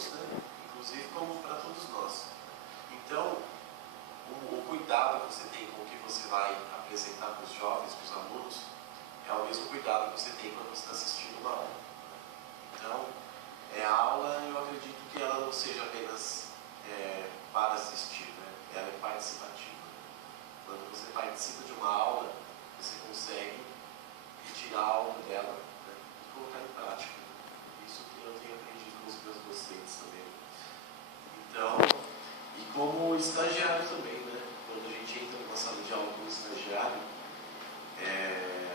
alunos, né? Inclusive como para todos nós. Então, o cuidado que você tem com o que você vai apresentar para os jovens, para os alunos, é o mesmo cuidado que você tem quando você está assistindo uma aula. Então, a aula, eu acredito que ela não seja apenas para assistir, né? Ela é participativa. Quando você participa de uma aula, você consegue retirar algo dela, né, e colocar em prática. Isso que eu tenho aprendido com os meus docentes também. Então, e como estagiário também, né? Quando a gente entra numa sala de aula como estagiário,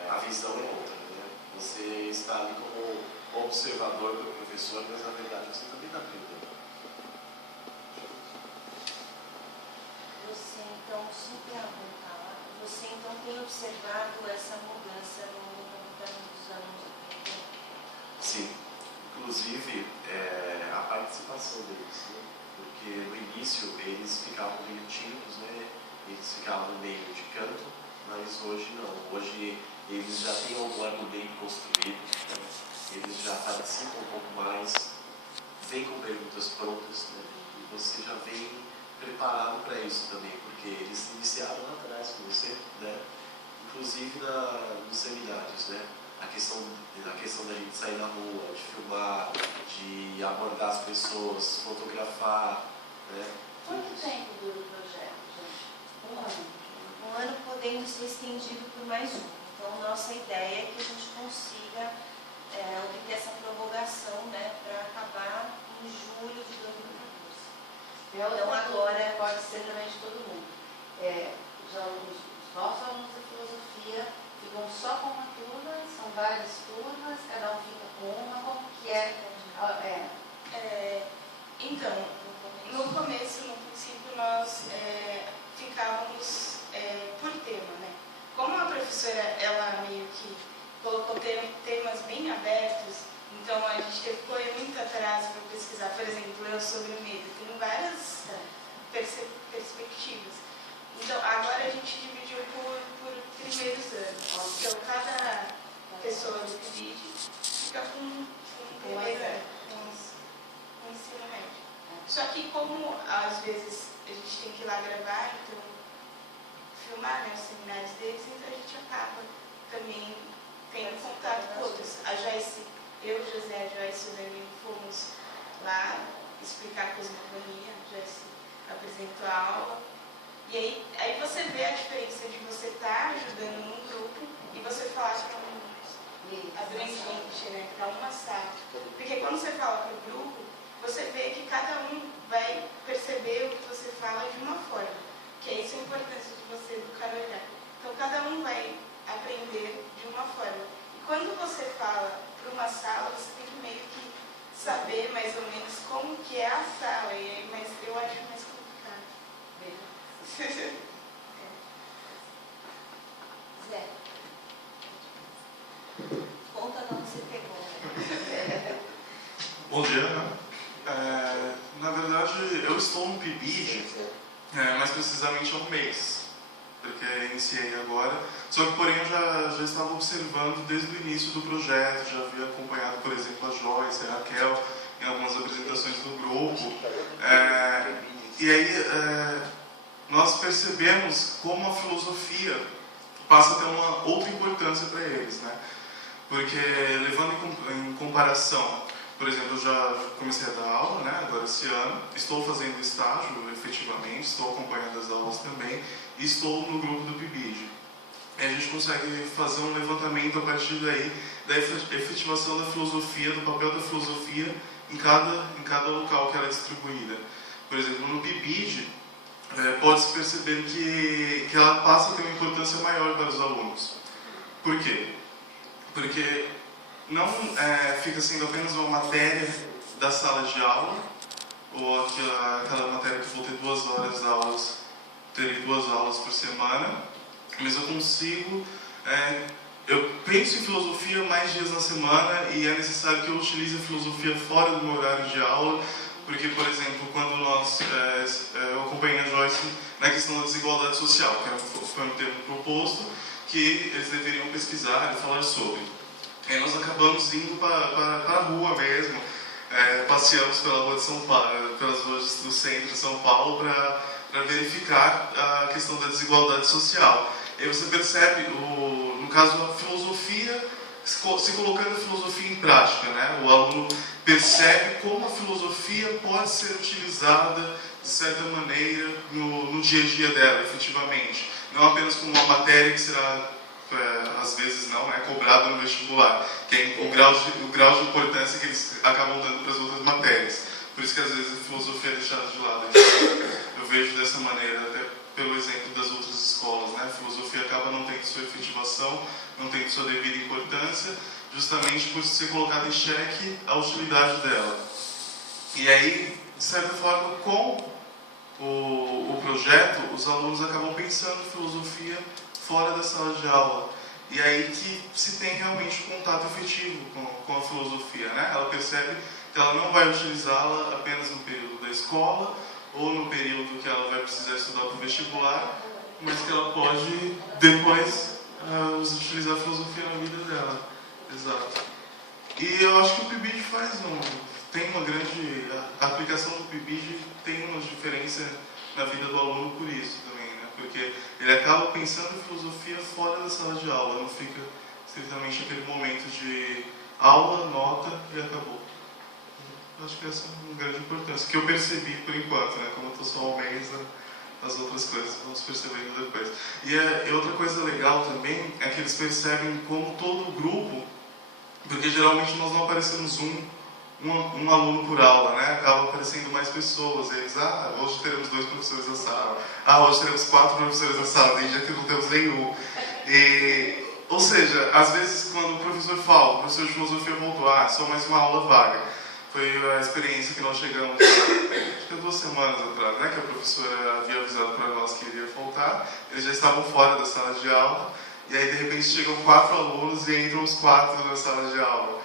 a visão é outra, né? Você está ali como observador do professor, mas na verdade você também está aprendendo. Você então, você então tem observado essa mudança no comportamento dos alunos? Sim, inclusive a participação deles, né? Porque no início eles ficavam meio tímidos, né? Eles ficavam meio de canto, mas hoje não. Hoje eles já têm algum argumento construído, né? Eles já participam um pouco mais, vêm com perguntas prontas, né? E você já vem preparado para isso também, porque eles iniciaram lá atrás com você, né? Inclusive nos seminários, né? A questão da gente sair na rua, de filmar, de abordar as pessoas, fotografar, né? Quanto tempo dura o projeto, gente? 1 ano. 1 ano podendo ser estendido por mais 1. Então, nossa ideia é que a gente consiga obter essa prorrogação, né, para acabar em julho de 2014. Então, agora pode ser também de todo mundo. Os nossos alunos de filosofia ficam só com uma turma, são várias turmas, cada um fica com uma, como que é? Então, no começo, no princípio, nós ficávamos por tema, né? Como a professora, ela meio que colocou temas bem abertos, então a gente teve que correr muito atrás para pesquisar. Por exemplo, eu sobre o medo, tem várias perspectivas. Então, agora a gente dividiu por primeiros anos. Então, cada pessoa do PIBID fica com um primeiro ano, com ensino médio. Só que como, às vezes, a gente tem que ir lá gravar, então, filmar, né, os seminários deles, então a gente acaba também tendo contato com outros. A Joyce, eu, José, a Joyce e o Danilo fomos lá explicar a cosmogonia, a Joyce apresentou a aula. E aí você vê a diferença de você estar ajudando num grupo e você falar para um abrangente, né, para uma sala. Porque quando você fala para o grupo, você vê que cada um vai perceber o que você fala de uma forma. Que é isso a importância de você educar o olhar. Então cada um vai aprender de uma forma. E quando você fala para uma sala, você tem que meio que saber mais ou menos como que é a sala. Mas eu acho mais complicado. Zé, conta de onde você pegou. Bom dia. Na verdade, eu estou no PIBID, mais precisamente há 1 mês, porque iniciei agora. Só que, porém, eu já estava observando desde o início do projeto, já havia acompanhado, por exemplo, a Joyce, a Raquel, em algumas apresentações do grupo. E aí, nós percebemos como a filosofia passa a ter uma outra importância para eles, né? Porque, levando em comparação, por exemplo, eu já comecei a dar aula, né, agora esse ano, estou fazendo estágio, efetivamente, estou acompanhando as aulas também, e estou no grupo do PIBID. E a gente consegue fazer um levantamento a partir daí da efetivação da filosofia, do papel da filosofia em cada local que ela é distribuída. Por exemplo, no PIBID, pode-se perceber que ela passa a ter uma importância maior para os alunos. Por quê? Porque não fica sendo apenas uma matéria da sala de aula, ou aquela matéria que vou ter 2 horas de aulas, terei 2 aulas por semana, mas eu consigo, eu penso em filosofia mais dias na semana e é necessário que eu utilize a filosofia fora do meu horário de aula, porque, por exemplo, quando eu acompanhei a Joyce na questão da desigualdade social, que foi um termo proposto, que eles deveriam pesquisar e falar sobre. E nós acabamos indo para a rua mesmo, passeamos pela rua de São Paulo, pelas ruas do centro de São Paulo para verificar a questão da desigualdade social. E aí você percebe, no caso, a filosofia, se colocando a filosofia em prática, né? O aluno percebe como a filosofia pode ser utilizada, de certa maneira, no dia a dia dela, efetivamente. Não apenas como uma matéria que será, às vezes não, cobrada no vestibular, que é o grau de importância que eles acabam dando para as outras matérias. Por isso que às vezes a filosofia é deixada de lado. Eu vejo dessa maneira, até pelo exemplo das outras escolas, né? A filosofia acaba não tendo sua efetivação, não tendo sua devida importância, justamente por ser colocada em xeque a utilidade dela. E aí, de certa forma, com o projeto, os alunos acabam pensando filosofia fora da sala de aula. E aí que se tem realmente um contato efetivo com a filosofia, né? Ela percebe que ela não vai utilizá-la apenas no período da escola ou no período que ela vai precisar estudar para o vestibular, mas que ela pode depois utilizar a filosofia na vida dela. Exato. E eu acho que o PIBID tem uma grande... A aplicação do PIBID tem uma diferença na vida do aluno por isso também, né? Porque ele acaba pensando em filosofia fora da sala de aula, não fica estritamente aquele momento de aula, nota e acabou. Acho que essa é uma grande importância, que eu percebi por enquanto, né? Como eu estou só ao mês, as outras coisas vamos percebendo depois. E outra coisa legal também é que eles percebem como todo o grupo, porque geralmente nós não aparecemos um aluno por aula, né? Acaba aparecendo mais pessoas. Eles, hoje teremos 2 professores na sala. Hoje teremos 4 professores na sala, e já que não temos nenhum. Ou seja, às vezes quando o professor fala, o professor de filosofia voltou, só mais uma aula vaga. Foi a experiência que nós chegamos, acho que 2 semanas atrás, né? Que a professora havia avisado para nós que iria faltar. Eles já estavam fora da sala de aula. E aí, de repente, chegam 4 alunos e entram os 4 na sala de aula.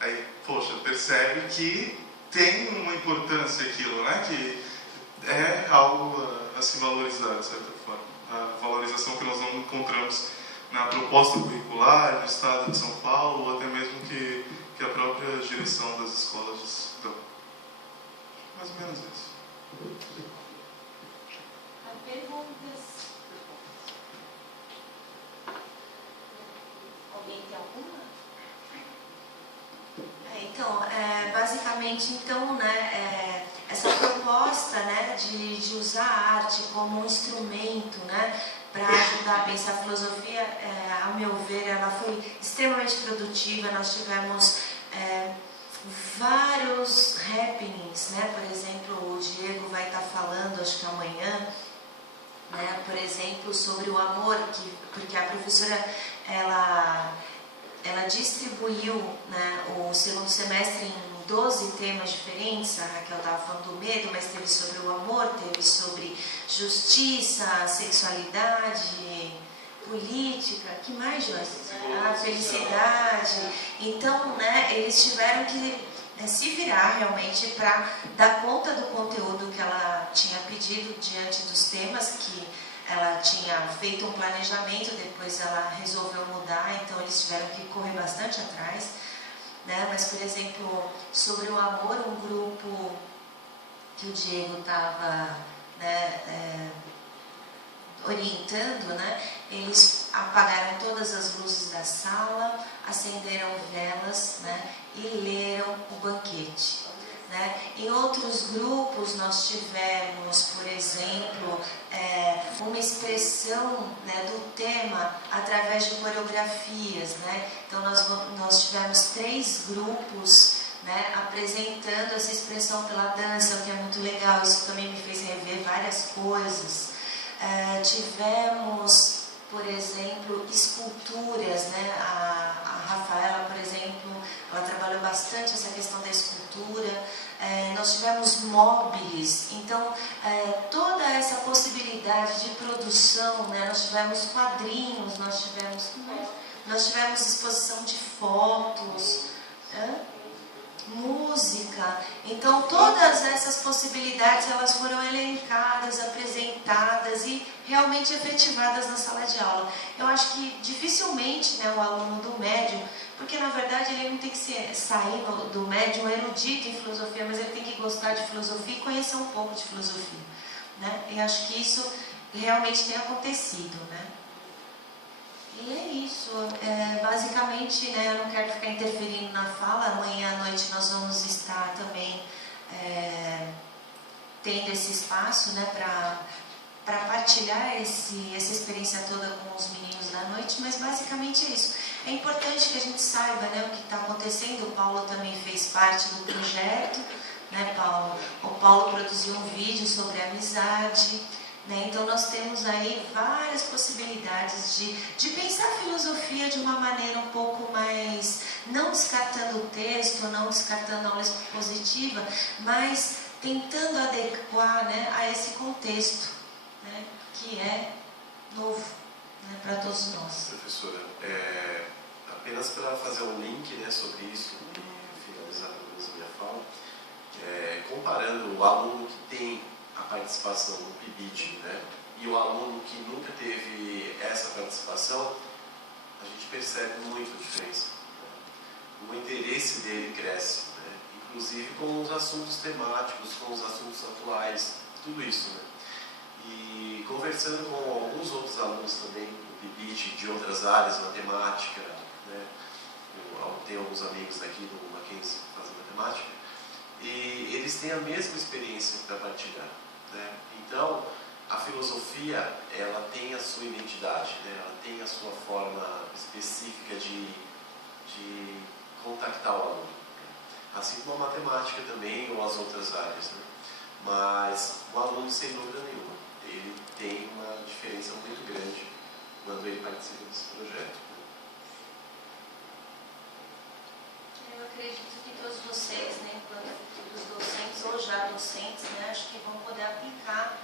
Aí, poxa, percebe que tem uma importância aquilo, né? Que é algo a se valorizar, de certa forma. A valorização que nós não encontramos na proposta curricular, no estado de São Paulo, ou até mesmo que a própria direção das escolas dão. Mais ou menos isso. Perguntas? Alguém tem alguma? Então, basicamente, né, essa proposta, né, de usar a arte como um instrumento, né, para ajudar a pensar a filosofia, ao meu ver, ela foi extremamente produtiva. Nós tivemos vários happenings, né? Por exemplo, o Diego vai estar falando, acho que amanhã, né, por exemplo, sobre o amor, porque a professora, ela distribuiu, né, o segundo semestre em 12 temas diferentes. A Raquel estava falando do medo, mas teve sobre o amor, teve sobre justiça, sexualidade, política, que mais, Joyce? A felicidade. Então, né, eles tiveram que se virar realmente para dar conta do conteúdo que ela tinha pedido diante dos temas, que ela tinha feito um planejamento, depois ela resolveu mudar, então eles tiveram que correr bastante atrás, né? Mas, por exemplo, sobre o amor, um grupo que o Diego estava, né, orientando, né, eles apagaram todas as luzes da sala, acenderam velas, né, e leram o banquete. Né? Em outros grupos nós tivemos, por exemplo, uma expressão, né, do tema através de coreografias. Né? Então nós tivemos 3 grupos, né, apresentando essa expressão pela dança, o que é muito legal. Isso também me fez rever várias coisas. Tivemos, por exemplo, esculturas, né? A Rafaela, por exemplo, ela trabalhou bastante essa questão da escultura. Nós tivemos móveis, então toda essa possibilidade de produção, né? Nós tivemos quadrinhos, nós tivemos exposição de fotos, música. Então todas essas possibilidades, elas foram elencadas, apresentadas e realmente efetivadas na sala de aula. Eu acho que dificilmente, né, o aluno do médio, Porque, na verdade, ele não tem que sair do médium erudito em filosofia, mas ele tem que gostar de filosofia e conhecer um pouco de filosofia, né? E acho que isso realmente tem acontecido, né? E é isso. Basicamente, né, eu não quero ficar interferindo na fala. Amanhã à noite nós vamos estar também tendo esse espaço, né, para partilhar essa experiência toda com os meninos da noite, mas basicamente é isso. É importante que a gente saiba, né, o que está acontecendo. O Paulo também fez parte do projeto, né, Paulo? O Paulo produziu um vídeo sobre amizade, né? Então nós temos aí várias possibilidades de pensar a filosofia de uma maneira um pouco mais, não descartando o texto, não descartando a aula expositiva, mas tentando adequar, né, a esse contexto, né, que é novo, né, para todos nós. Professora, apenas para fazer um link, né, sobre isso, finalizar a minha fala, comparando o aluno que tem a participação no PIBID, né, e o aluno que nunca teve essa participação, a gente percebe muito a diferença. Né? O interesse dele cresce, né? Inclusive com os assuntos temáticos, com os assuntos atuais, tudo isso. Né? E conversando com alguns outros alunos também do PIBID, de outras áreas, matemática, né? Eu tenho alguns amigos daqui do Mackenzie que fazem matemática, e eles têm a mesma experiência para partilhar. Né? Então, a filosofia, ela tem a sua identidade, né? Ela tem a sua forma específica de contactar o aluno. Né? Assim como a matemática também, ou as outras áreas. Né? Mas o aluno, sem dúvida nenhuma, ele tem uma diferença muito grande quando ele participa desse projeto. Eu acredito que todos vocês, né, enquanto futuros docentes ou já docentes, né, acho que vão poder aplicar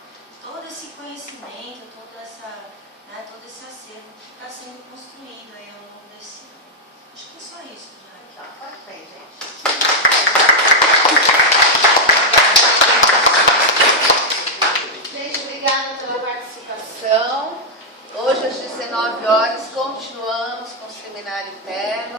todo esse conhecimento, todo esse acervo que está sendo construído aí ao longo desse ano. Acho que é só isso, já. Pode bem, gente. Gente, obrigada pela participação. Hoje às 19 horas continuamos com o seminário interno.